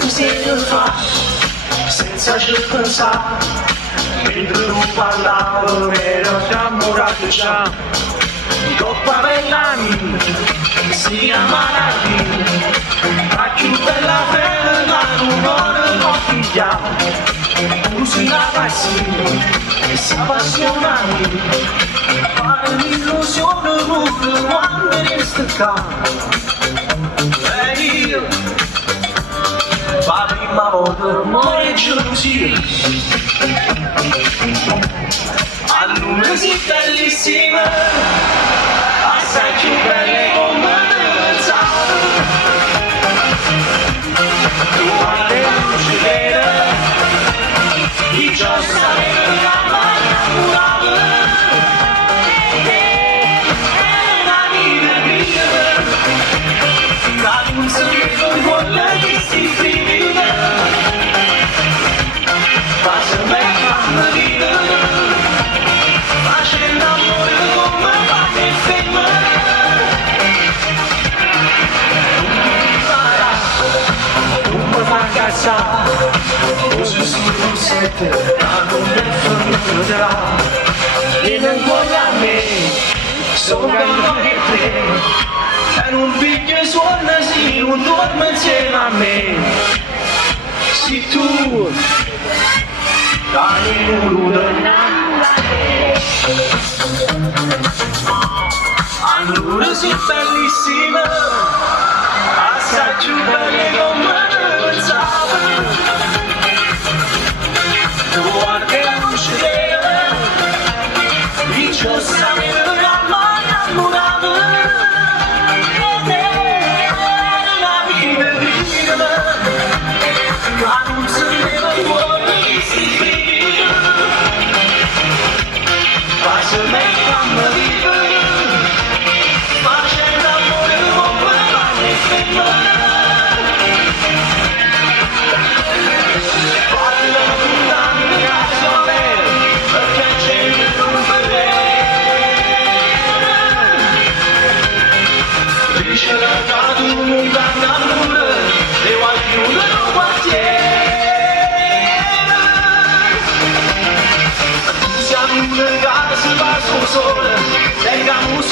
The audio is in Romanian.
Così lo fa, senza ci pensare, mentre non parlavo ero già morato già. Coppa bell'anni, si chiama Nati, la più bella bella da un oro figliamo. Usi ragazzi e si appassionati, fare l'illusione proprio quando resta qua. E io la prima volta muore gelosia, a luna si bellissima, assai più belle come pensavo. Tu guardi la luce vera, i giorni sarebbero la mano e la vita via, la luce non vuole che si vive. Così sul sette, ma non mi fermerà. Vieni ancora a me, sono canto che te. E non picchia suona sì, non dorme insieme a me. Se tu dai voluto allora sei bellissima, assai più bella come pensavo. Tu guardi la luce vera, i giorni sarebbero la mano innamorata. La vita viva, ma non se ne va fuori che si vive. Faccia me fammi vivere, faccia l'amore come vanno e fermare. Sole, tengamos